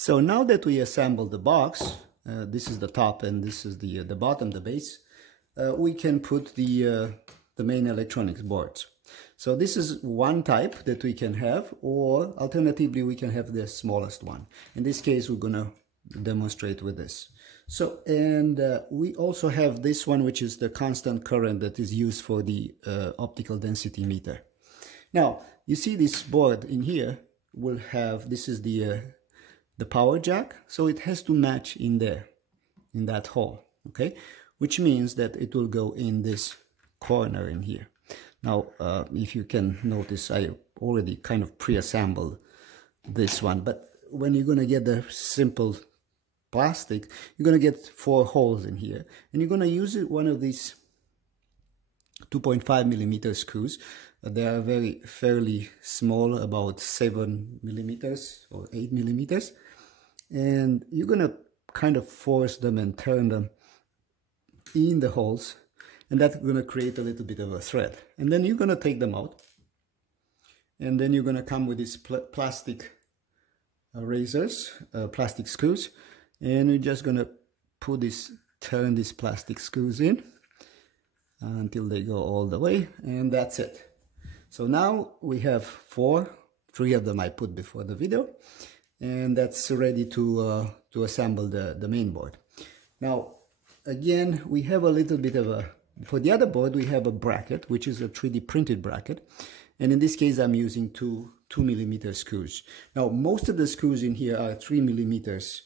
So now that we assembled the box, this is the top and this is the bottom, the base, we can put the main electronics boards. So this is one type that we can have, or alternatively we can have the smallest one. In this case, we're gonna demonstrate with this. So, and we also have this one, which is the constant current that is used for the optical density meter. Now, you see this board in here will have, this is the power jack, so it has to match in there, in that hole, okay? Which means that it will go in this corner in here. Now, if you can notice, I already kind of pre-assembled this one, but when you're gonna get the simple plastic, you're gonna get 4 holes in here, and you're gonna use one of these 2.5 millimeter screws. They are fairly small, about 7 millimeters or 8 millimeters, and you're gonna kind of force them and turn them in the holes, and that's gonna create a little bit of a thread. And then you're gonna take them out, and then you're gonna come with these plastic razors, plastic screws, and we're just gonna turn these plastic screws in until they go all the way, and that's it. So now we have 3 of them I put before the video, and that's ready to assemble the main board. Now, again, we have a little bit of for the other board, we have a bracket, which is a 3D printed bracket. And in this case, I'm using 2 millimeter screws. Now, most of the screws in here are 3 millimeters,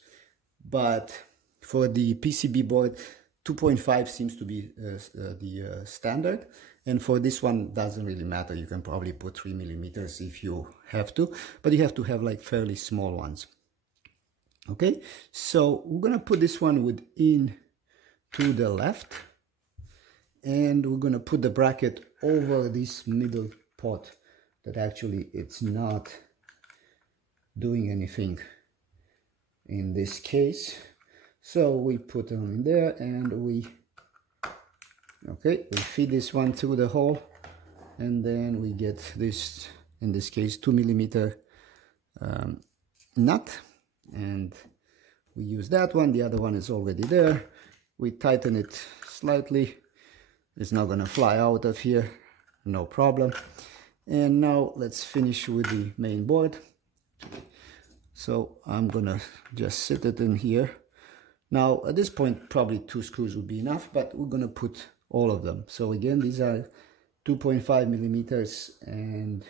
but for the PCB board, 2.5 seems to be the standard. And for this one, doesn't really matter. You can probably put 3 millimeters if you have to, but you have to have like fairly small ones. Okay, so we're gonna put this one within to the left, and we're gonna put the bracket over this middle pot that actually it's not doing anything in this case. So we put them in there, and we feed this one through the hole, and then we get this, in this case, 2 millimeter nut, and we use that one. The other one is already there. We tighten it slightly. It's not gonna fly out of here, no problem. And now let's finish with the main board. So I'm gonna just sit it in here. Now at this point probably 2 screws would be enough, but we're gonna put all of them. So again, these are 2.5 millimeters, and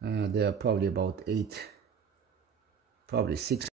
they are probably about 8, probably 6